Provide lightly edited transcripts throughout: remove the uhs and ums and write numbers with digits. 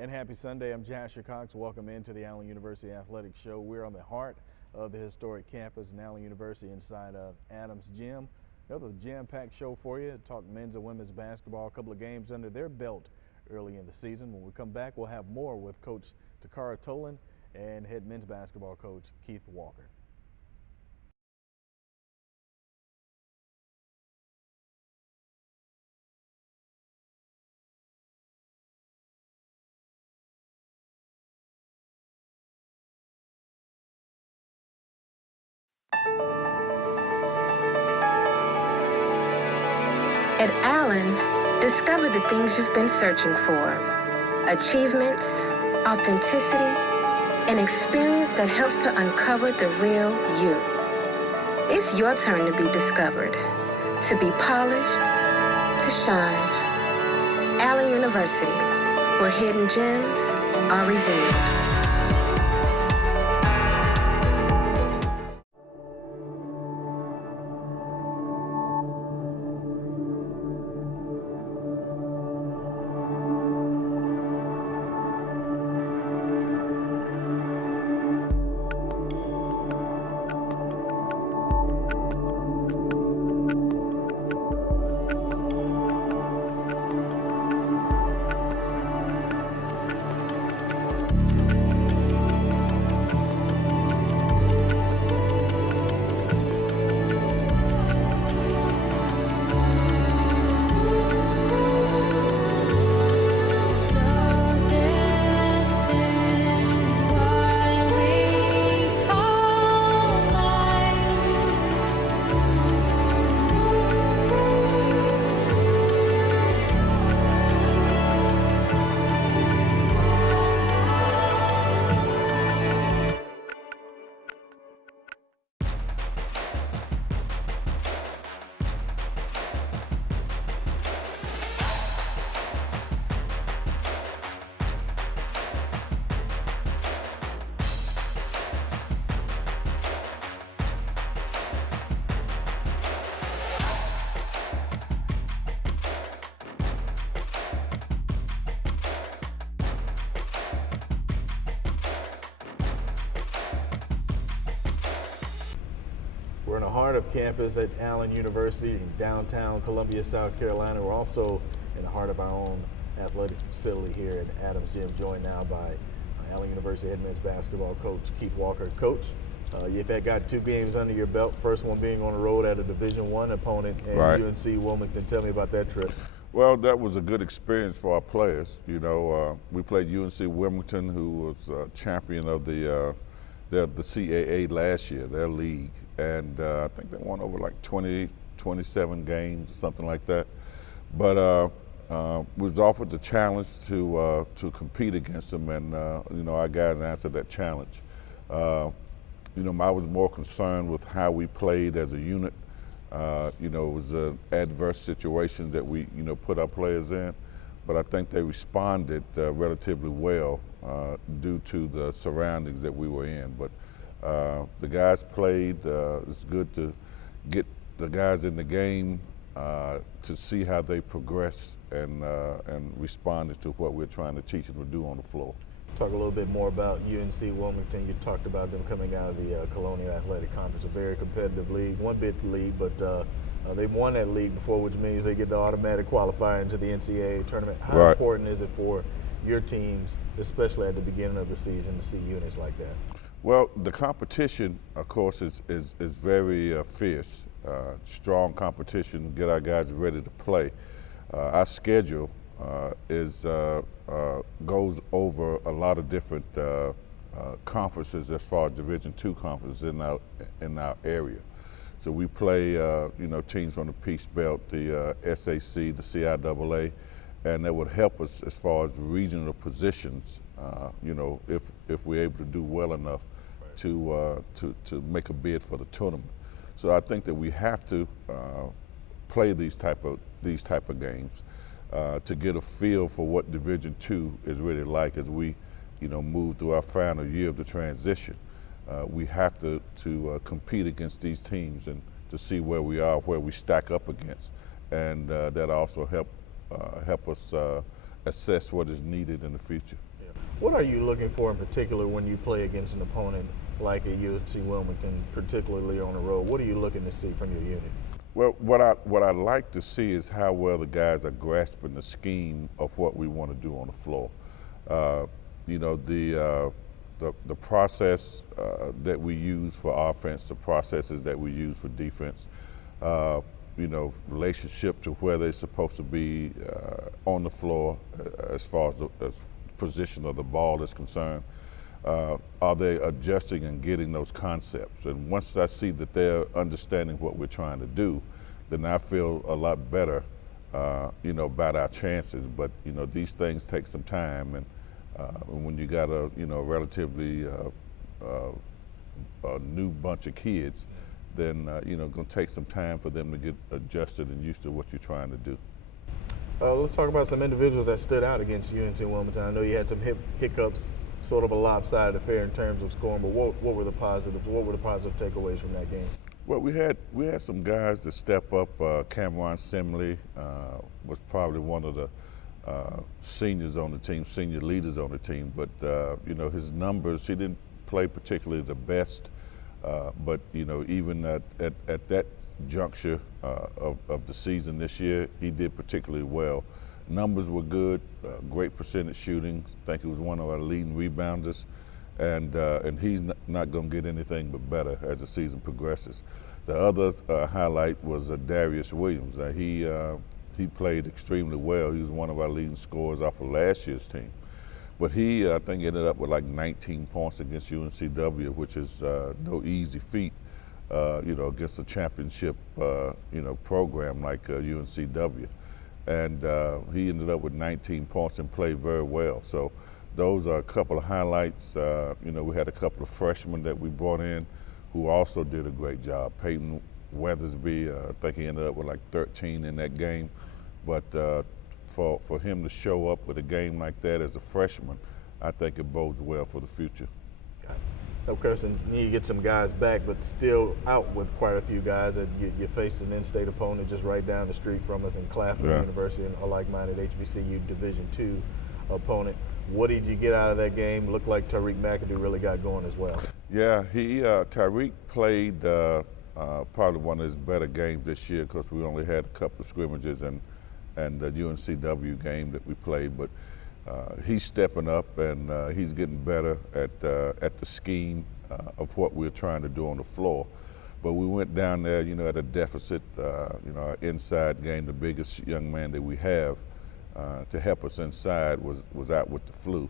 And happy Sunday. I'm Jasher Cox. Welcome into the Allen University Athletics Show. We're on the heart of the historic campus in Allen University inside of Adams Gym. Another jam-packed show for you. Talk men's and women's basketball. A couple of games under their belt early in the season. When we come back, we'll have more with Coach Takara Tolan and head men's basketball coach Keith Walker. At Allen, discover the things you've been searching for. Achievements, authenticity, an experience that helps to uncover the real you. It's your turn to be discovered, to be polished, to shine. Allen University, where hidden gems are revealed. We're in the heart of campus at Allen University in downtown Columbia, South Carolina. We're also in the heart of our own athletic facility here at Adams Gym, joined now by Allen University head men's basketball coach Keith Walker. Coach, you've got 2 games under your belt, first one being on the road at a Division I opponent and Right. UNC Wilmington. Tell me about that trip. Well, that was a good experience for our players. You know, we played UNC Wilmington, who was champion of the CAA last year, their league. And I think they won over like 27 games, something like that. But we was offered the challenge to compete against them, and you know, our guys answered that challenge. You know, I was more concerned with how we played as a unit. You know, it was an adverse situation that we, you know, put our players in, but I think they responded relatively well due to the surroundings that we were in. But the guys played. It's good to get the guys in the game to see how they progress and responded to what we're trying to teach them to do on the floor. Talk a little bit more about UNC Wilmington. You talked about them coming out of the Colonial Athletic Conference, a very competitive league, one bit league, but they've won that league before, which means they get the automatic qualifier into the NCAA tournament. How Right. important is it for your teams, especially at the beginning of the season, to see units like that? Well, the competition, of course, is very fierce. Strong competition, get our guys ready to play. Our schedule goes over a lot of different conferences as far as Division II conferences in our area. So we play, you know, teams from the Peace Belt, the SAC, the CIAA, and that would help us as far as regional positions. You know, if we're able to do well enough to make a bid for the tournament. So I think that we have to play these type of games to get a feel for what Division II is really like as we, you know, move through our final year of the transition. We have to compete against these teams and to see where we are, where we stack up against, and that also help us assess what is needed in the future. What are you looking for in particular when you play against an opponent like a UNC Wilmington, particularly on the road? What are you looking to see from your unit? Well, what I like to see is how well the guys are grasping the scheme of what we want to do on the floor. You know, the process that we use for offense, the processes that we use for defense, you know, relationship to where they're supposed to be on the floor as far as the position of the ball is concerned. Are they adjusting and getting those concepts? And once I see that they're understanding what we're trying to do, then I feel a lot better, you know, about our chances. But, you know, these things take some time, and when you got a, you know, relatively a new bunch of kids, then, you know, going to take some time for them to get adjusted and used to what you're trying to do. Let's talk about some individuals that stood out against UNC Wilmington. I know you had some hiccups, sort of a lopsided affair in terms of scoring, but what were the positives? What were the positive takeaways from that game? Well, we had some guys that step up. Cameron Simley was probably one of the seniors on the team, senior leaders on the team. But you know, his numbers, he didn't play particularly the best. But you know, even at that juncture of the season this year, he did particularly well. Numbers were good, great percentage shooting. I think he was one of our leading rebounders, and he's not going to get anything but better as the season progresses. The other highlight was Darius Williams. He played extremely well. He was one of our leading scorers off of last year's team. But he, I think, ended up with like 19 points against UNCW, which is no easy feat, you know, against a championship, you know, program like UNCW. And he ended up with 19 points and played very well. So those are a couple of highlights. You know, we had a couple of freshmen that we brought in who also did a great job. Peyton Weathersby, I think he ended up with like 13 in that game. But for him to show up with a game like that as a freshman, I think it bodes well for the future. Of course, and you need to get some guys back, but still out with quite a few guys. That you faced an in-state opponent just right down the street from us in Claflin University, and a like-minded HBCU Division II opponent. What did you get out of that game? Looked like Tariq McAdoo really got going as well. Yeah, Tariq played probably one of his better games this year because we only had a couple of scrimmages and the UNCW game that we played, but he's stepping up and he's getting better at the scheme of what we're trying to do on the floor. But we went down there, you know, at a deficit. You know, our inside game, the biggest young man that we have to help us inside was out with the flu,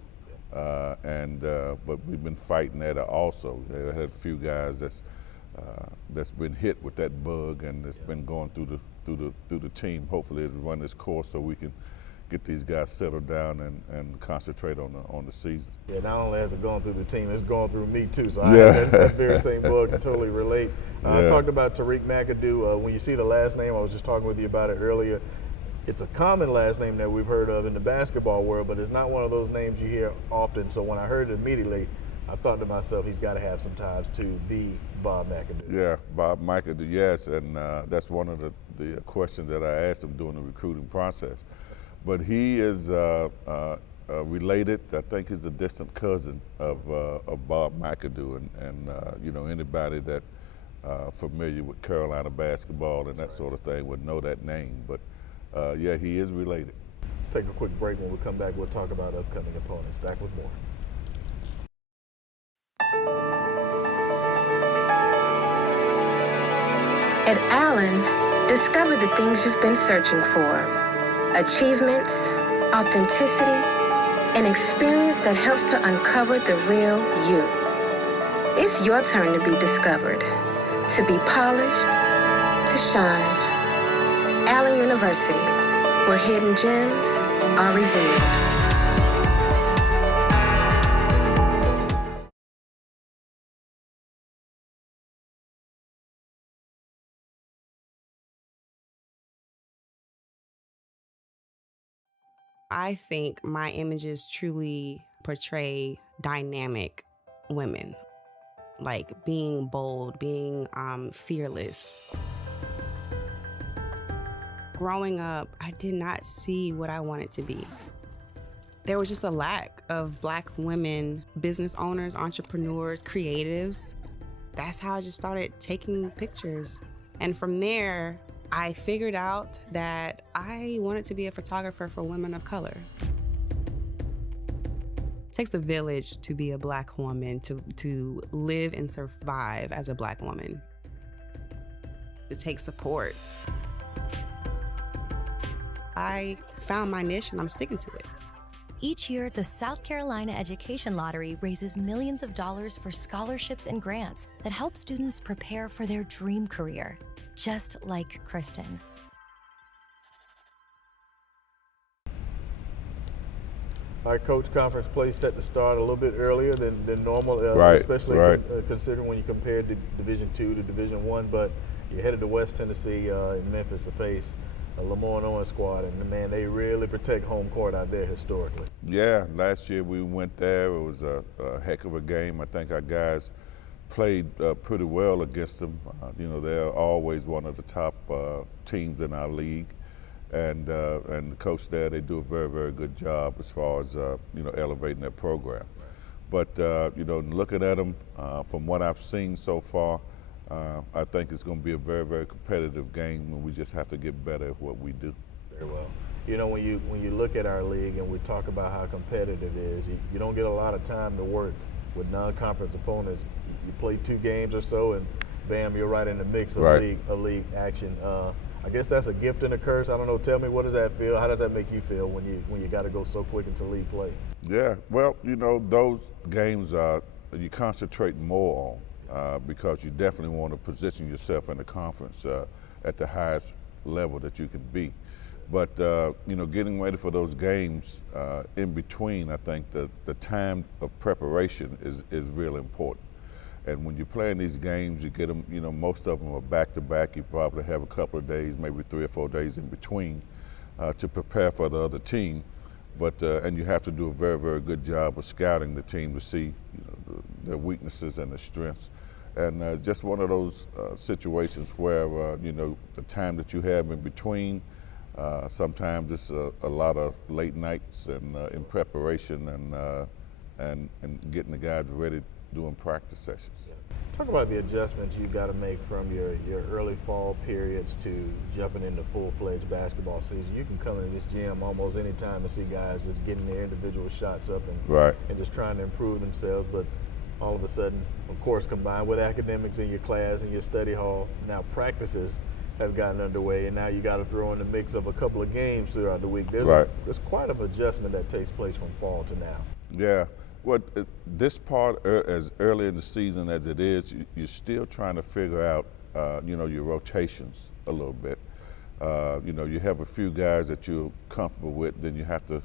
but we've been fighting that also. They had a few guys that's been hit with that bug, and it's been going through the team. Hopefully, it'll run its course so we can get these guys settled down and concentrate on the season. Yeah, not only has it gone through the team, it's gone through me too. So I have that very same bug to totally relate. I talked about Tariq McAdoo. When you see the last name, I was just talking with you about it earlier. It's a common last name that we've heard of in the basketball world, but it's not one of those names you hear often. So when I heard it immediately, I thought to myself, he's got to have some ties to the Bob McAdoo. Yeah, Bob McAdoo, yes, and that's one of the questions that I asked him during the recruiting process. But he is related. I think he's a distant cousin of Bob McAdoo, and you know, anybody that familiar with Carolina basketball and that sort of thing would know that name. But yeah, he is related. Let's take a quick break. When we come back, we'll talk about upcoming opponents. Back with more. At Allen, discover the things you've been searching for. Achievements, authenticity, an experience that helps to uncover the real you. It's your turn to be discovered, to be polished, to shine. Allen University, where hidden gems are revealed. I think my images truly portray dynamic women, like being bold, being fearless. Growing up, I did not see what I wanted to be. there was just a lack of Black women, business owners, entrepreneurs, creatives. That's how I just started taking pictures. And from there, I figured out that I wanted to be a photographer for women of color. It takes a village to be a Black woman, to live and survive as a Black woman. It takes support. I found my niche and I'm sticking to it. Each year, the South Carolina Education Lottery raises millions of dollars for scholarships and grants that help students prepare for their dream career, just like Kristen. Our coach conference play set to start a little bit earlier than normal, especially considering when you compare Division II to Division I. But you're headed to West Tennessee in Memphis to face a Lamorne Owens squad, and man, they really protect home court out there historically. Yeah, last year we went there. It was a heck of a game. I think our guys played pretty well against them. They're always one of the top teams in our league, and the coach there, they do a very, very good job as far as elevating their program. But looking at them, from what I've seen so far, I think it's going to be a very, very competitive game, and we just have to get better at what we do. Very well. When you look at our league and we talk about how competitive it is, you don't get a lot of time to work with non-conference opponents. You play 2 games or so, and bam, you're right in the mix of league action. I guess that's a gift and a curse. I don't know. Tell me, what does that feel? How does that make you feel when you got to go so quick into league play? Yeah. Well, those games you concentrate more on. Because you definitely want to position yourself in the conference at the highest level that you can be. But, getting ready for those games in between, I think the time of preparation is really important. And when you're playing these games, you get them, most of them are back-to-back. You probably have a couple of days, maybe 3 or 4 days in between to prepare for the other team. But, and you have to do a very, very good job of scouting the team to see their weaknesses and their strengths. And just one of those situations where, the time that you have in between, sometimes it's a lot of late nights and in preparation and getting the guys ready doing practice sessions. Talk about the adjustments you've got to make from your early fall periods to jumping into full-fledged basketball season. You can come into this gym almost any time and see guys just getting their individual shots up and just trying to improve themselves. But all of a sudden, of course, combined with academics in your class and your study hall, now practices have gotten underway, and now you got to throw in the mix of a couple of games throughout the week. There's quite an adjustment that takes place from fall to now. Yeah. Well, this part, as early in the season as it is, you're still trying to figure out, your rotations a little bit. You have a few guys that you're comfortable with, then you have to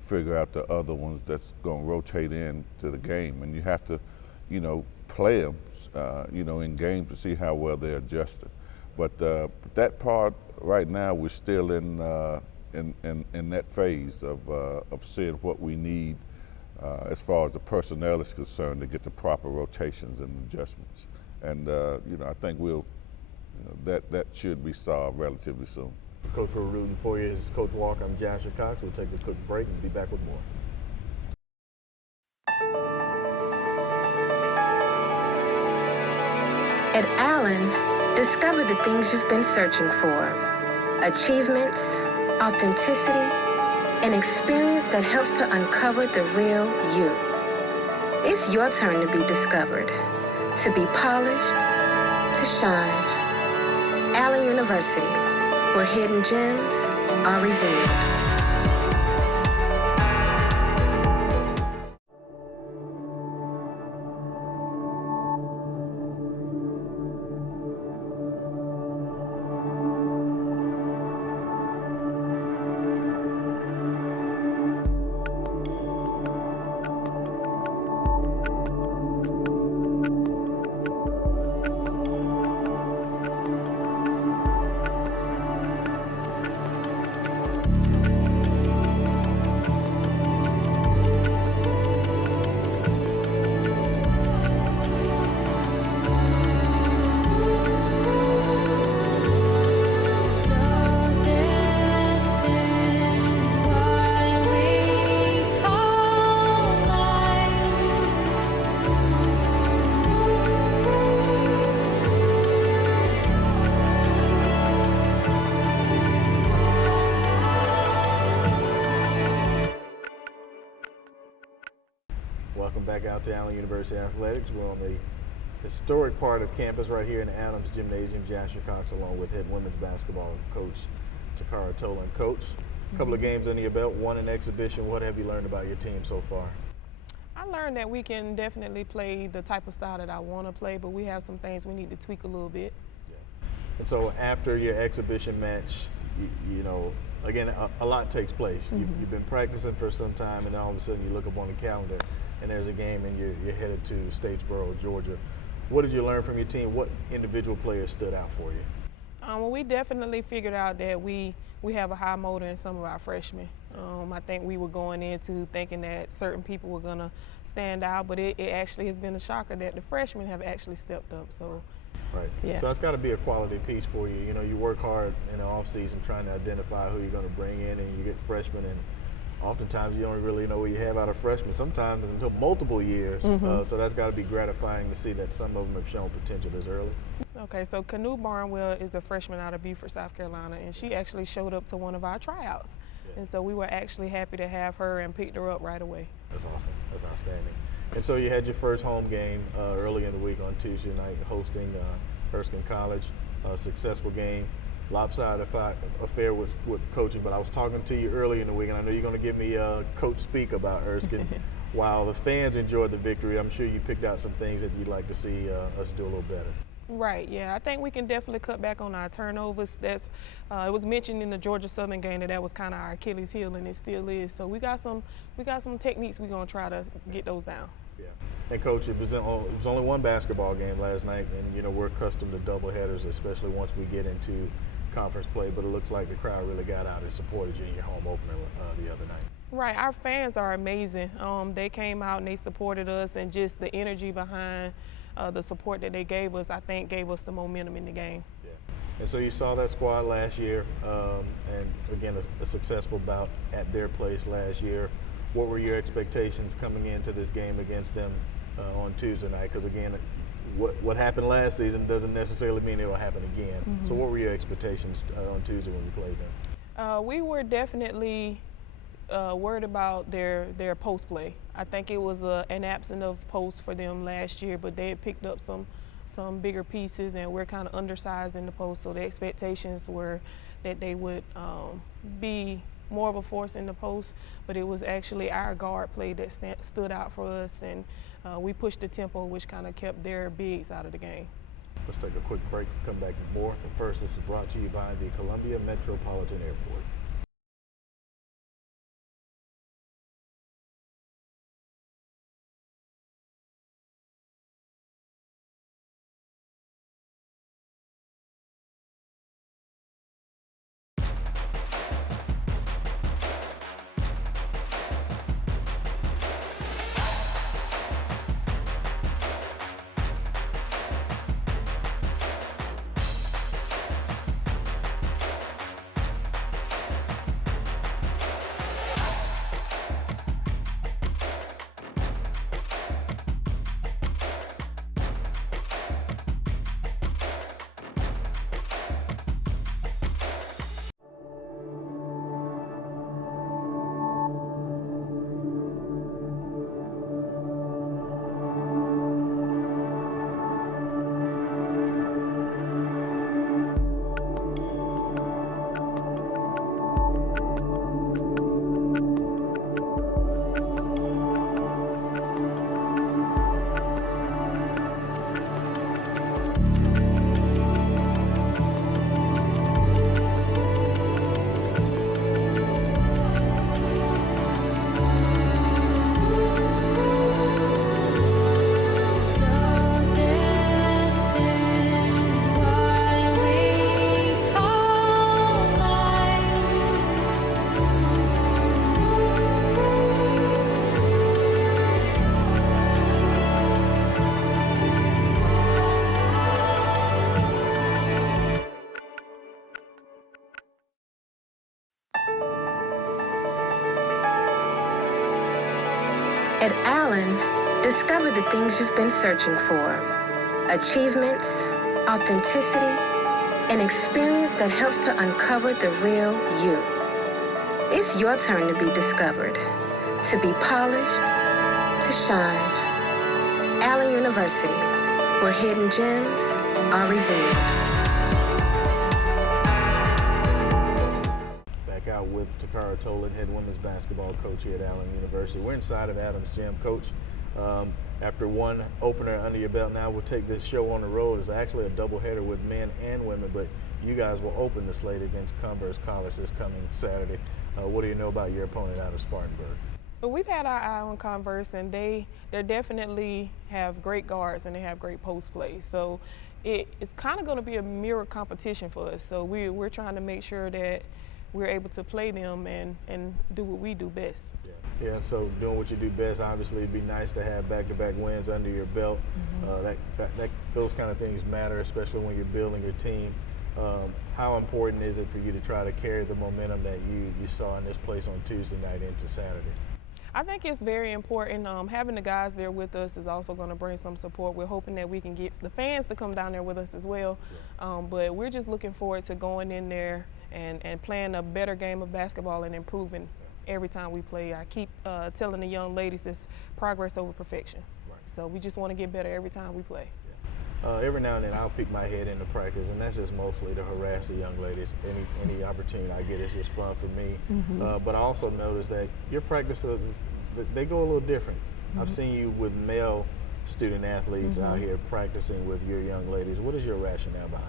figure out the other ones that's going to rotate into the game, and you have to, play them, in games to see how well they're adjusted. But that part right now, we're still in that phase of seeing what we need as far as the personnel is concerned to get the proper rotations and adjustments. And I think that should be solved relatively soon. Coach, we're rooting for you. This is Coach Walker. I'm Jasher Cox. We'll take a quick break and be back with more. At Allen, discover the things you've been searching for. Achievements, authenticity, an experience that helps to uncover the real you. It's your turn to be discovered, to be polished, to shine. Allen University, where hidden gems are revealed. Welcome back out to Allen University Athletics. We're on the historic part of campus right here in the Adams Gymnasium. Jasher Cox along with head women's basketball coach Takara Tolan. Coach, a couple of games under your belt, one an exhibition. What have you learned about your team so far? I learned that we can definitely play the type of style that I want to play, but we have some things we need to tweak a little bit. Yeah. And so after your exhibition match, you know, again, a lot takes place. You've been practicing for some time, and then all of a sudden you look up on the calendar and there's a game and you're headed to Statesboro, Georgia. What did you learn from your team? What individual players stood out for you? Well, we definitely figured out that we have a high motor in some of our freshmen. I think we were going into thinking that certain people were going to stand out, but it actually has been a shocker that the freshmen have actually stepped up. So, right. Yeah. So it's got to be a quality piece for you. You know, you work hard in the off season trying to identify who you're going to bring in, and you get freshmen, and oftentimes you don't really know what you have out of freshmen, sometimes until multiple years. So that's got to be gratifying to see that some of them have shown potential this early. Okay, so Canoe Barnwell is a freshman out of Beaufort, South Carolina, and she actually showed up to one of our tryouts. Yeah. And so we were actually happy to have her and picked her up right away. That's awesome. That's outstanding. And so you had your first home game early in the week on Tuesday night, hosting Erskine College. A successful game. Lopsided affair with coaching, but I was talking to you early in the week, and I know you're going to give me coach speak about Erskine. While the fans enjoyed the victory, I'm sure you picked out some things that you'd like to see us do a little better. Right, yeah, I think we can definitely cut back on our turnovers. That's it was mentioned in the Georgia Southern game that was kind of our Achilles heel, and it still is. So we got some techniques we're going to try to get those down. Yeah. And Coach, it was only one basketball game last night, and you know we're accustomed to double headers, especially once we get into conference play. But it looks like the crowd really got out and supported you in your home opener the other night. Right, our fans are amazing. They came out and they supported us, and just the energy behind the support that they gave us, I think, gave us the momentum in the game. Yeah. And so you saw that squad last year, and again a successful bout at their place last year. What were your expectations coming into this game against them on Tuesday night? Because again, what happened last season doesn't necessarily mean it will happen again. So what were your expectations on Tuesday when you played them? We were definitely worried about their post play. I think it was an absence of post for them last year, but they had picked up some bigger pieces, and we're kind of undersized in the post. So the expectations were that they would be more of a force in the post, but it was actually our guard play that stood out for us, and we pushed the tempo, which kind of kept their bigs out of the game. Let's take a quick break and come back with more. But first, this is brought to you by the Columbia Metropolitan Airport. At Allen, discover the things you've been searching for. Achievements, authenticity, an experience that helps to uncover the real you. It's your turn to be discovered, to be polished, to shine. Allen University, where hidden gems are revealed. Back out with Takara Tolan, head women's basketball coach here at Allen University. We're inside of Adams Gym. Coach, after one opener under your belt, now we'll take this show on the road. It's actually a doubleheader with men and women, but you guys will open the slate against Converse College this coming Saturday. What do you know about your opponent out of Spartanburg? But we've had our eye on Converse, and they definitely have great guards and they have great post play. So it's kind of going to be a mirror competition for us. So we're trying to make sure that we're able to play them and do what we do best. Yeah, so doing what you do best, obviously it'd be nice to have back-to-back wins under your belt. Those kind of things matter, especially when you're building your team. How important is it for you to try to carry the momentum that you saw in this place on Tuesday night into Saturday? I think it's very important. Having the guys there with us is also going to bring some support. We're hoping that we can get the fans to come down there with us as well. But we're just looking forward to going in there and playing a better game of basketball and improving every time we play. I keep telling the young ladies it's progress over perfection. Right. So we just want to get better every time we play. Every now and then I'll peek my head into practice, and that's just mostly to harass the young ladies. Any opportunity I get is just fun for me. But I also notice that your practices, they go a little different. I've seen you with male student athletes out here practicing with your young ladies. What is your rationale behind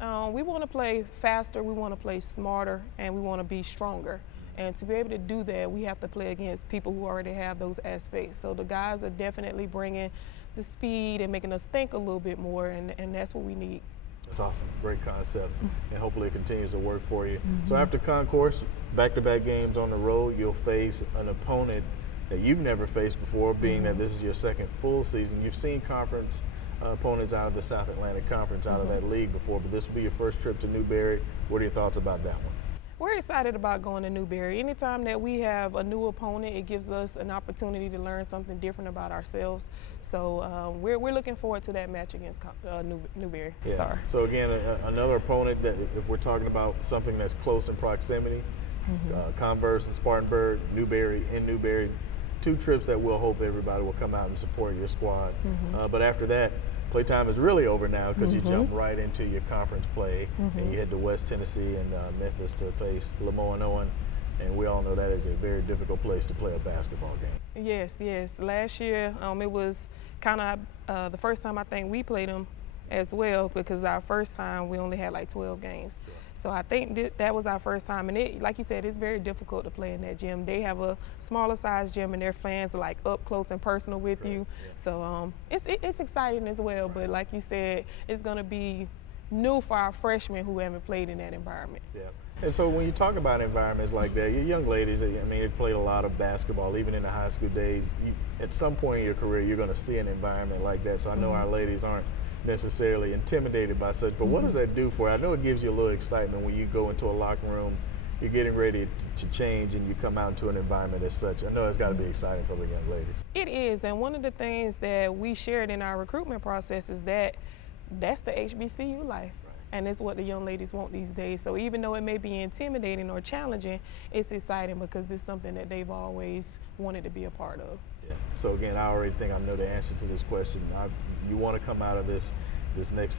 that? We want to play faster, we want to play smarter, and we want to be stronger. And to be able to do that, we have to play against people who already have those aspects. So the guys are definitely bringing the speed and making us think a little bit more, and that's what we need. That's awesome. Great concept, and hopefully it continues to work for you. So after concourse, back-to-back games on the road, you'll face an opponent that you've never faced before, being that this is your second full season. You've seen conference opponents out of the South Atlantic Conference, out of that league before, but this will be your first trip to Newberry. What are your thoughts about that one? We're excited about going to Newberry. Anytime that we have a new opponent, it gives us an opportunity to learn something different about ourselves. So we're looking forward to that match against Newberry Star. So again, another opponent that, if we're talking about something that's close in proximity, Converse and Spartanburg, Newberry and Newberry, two trips that we'll hope everybody will come out and support your squad. But after that, playtime is really over now because you jump right into your conference play and you head to West Tennessee and Memphis to face Lemoyne-Owen, and we all know that is a very difficult place to play a basketball game. Yes. Last year it was kind of the first time I think we played them as well, because our first time we only had like 12 games. So I think that was our first time, and like you said, it's very difficult to play in that gym. They have a smaller size gym, and their fans are like up close and personal with you. So it's exciting as well, but like you said, it's going to be new for our freshmen who haven't played in that environment. And so when you talk about environments like that, your young ladies, I mean, they've played a lot of basketball, even in the high school days. At some point in your career, you're going to see an environment like that. So I know our ladies aren't necessarily intimidated by such, but what does that do for you? I know it gives you a little excitement when you go into a locker room, you're getting ready to change, and you come out into an environment as such. I know it's got to be exciting for the young ladies. It is, and one of the things that we shared in our recruitment process is that's the HBCU life. And it's what the young ladies want these days. So even though it may be intimidating or challenging, it's exciting because it's something that they've always wanted to be a part of. So again, I already think I know the answer to this question. You want to come out of this next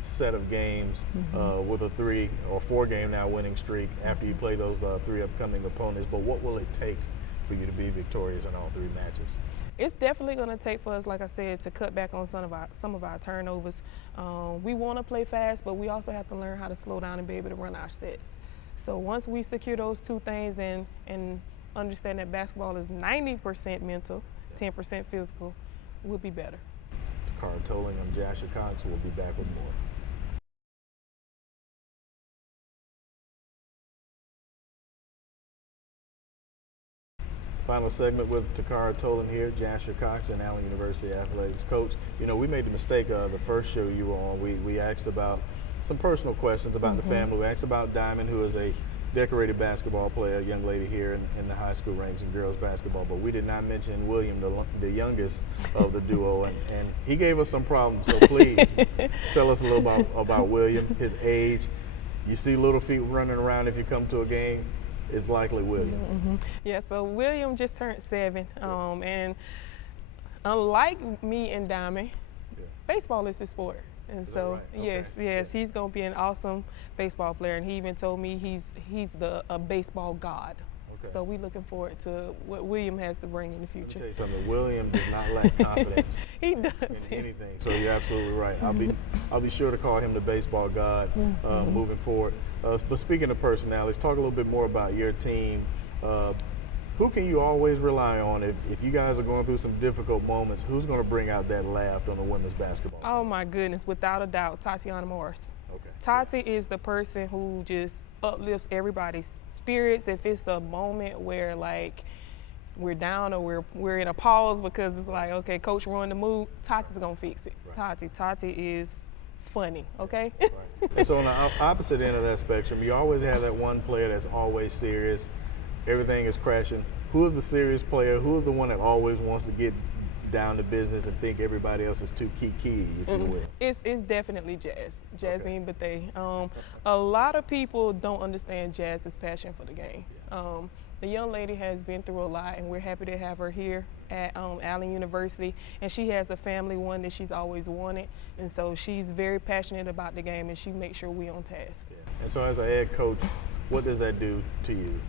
set of games with a 3 or 4 game now winning streak after you play those 3 upcoming opponents. But what will it take for you to be victorious in all 3 matches? It's definitely going to take for us, like I said, to cut back on some of our turnovers. We want to play fast, but we also have to learn how to slow down and be able to run our sets. So once we secure those 2 things and understand that basketball is 90% mental, 10% physical, we'll be better. Takara Tolan, I'm Jasher Cox. We'll be back with more. Final segment with Takara Tolan here, Jasher Cox, and Allen University Athletics coach. You know, we made the mistake the first show you were on. We asked about some personal questions about the family. We asked about Diamond, who is a decorated basketball player, a young lady here in the high school ranks in girls basketball, but we did not mention William, the youngest of the duo, and he gave us some problems. So please tell us a little about William, his age. You see little feet running around if you come to a game. it's likely William. Mm-hmm. Yeah, so William just turned 7, and unlike me and Diamond, baseball is his sport. And so, right? yes, he's going to be an awesome baseball player. And he even told me he's a baseball god. Okay. So we're looking forward to what William has to bring in the future. Let me tell you something. William does not lack confidence. He does in anything. So you're absolutely right. I'll be sure to call him the baseball god moving forward. But speaking of personalities, talk a little bit more about your team. Who can you always rely on if you guys are going through some difficult moments? Who's going to bring out that laugh on the women's basketball team? Oh my goodness, without a doubt, Tatiana Morris. Okay. Tati is the person who just uplifts everybody's spirits. If it's a moment where like we're down or we're in a pause because it's like, okay, coach ruined the mood, Tati's gonna fix it. Right. Tati is funny, okay? Right. And so on the opposite end of that spectrum, you always have that one player that's always serious. Everything is crashing. Who is the serious player? Who is the one that always wants to get down to business and think everybody else is too kiki, if you will? It's definitely Jazzine Bethea. A lot of people don't understand Jazz's passion for the game. The young lady has been through a lot, and we're happy to have her here at Allen University. And she has a family, one that she's always wanted, and so she's very passionate about the game, and she makes sure we're on task. Yeah. And so as a head coach, what does that do to you?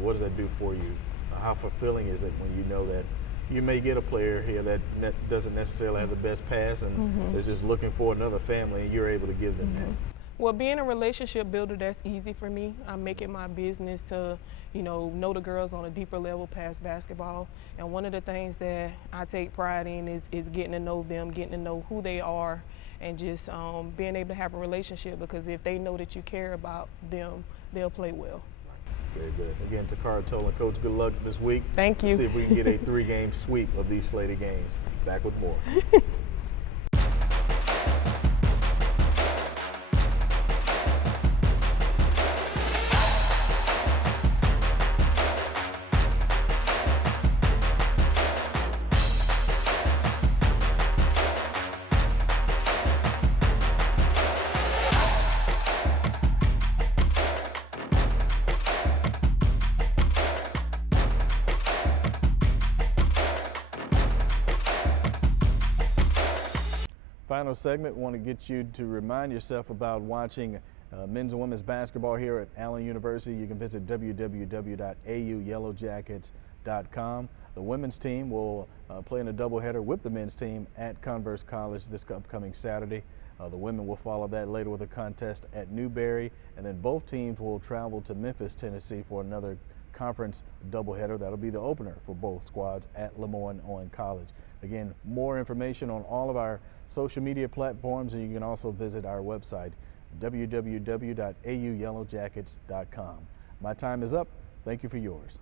What does that do for you? How fulfilling is it when you know that you may get a player here that doesn't necessarily have the best pass and is just looking for another family, and you're able to give them that? Well, being a relationship builder, that's easy for me. I make it my business to, know the girls on a deeper level past basketball. And one of the things that I take pride in is getting to know them, getting to know who they are, and just being able to have a relationship, because if they know that you care about them, they'll play well. Very good. Again, Takara Tolan, Coach, good luck this week. Thank you. Let's see if we can get a 3-game sweep of these slated games. Back with more. Final segment, we want to get you to remind yourself about watching men's and women's basketball here at Allen University. You can visit www.auyellowjackets.com. The women's team will play in a doubleheader with the men's team at Converse College this upcoming Saturday. The women will follow that later with a contest at Newberry, and then both teams will travel to Memphis, Tennessee for another conference doubleheader. That'll be the opener for both squads at LeMoyne-Owen College. Again, more information on all of our social media platforms, and you can also visit our website, www.auyellowjackets.com. My time is up. Thank you for yours.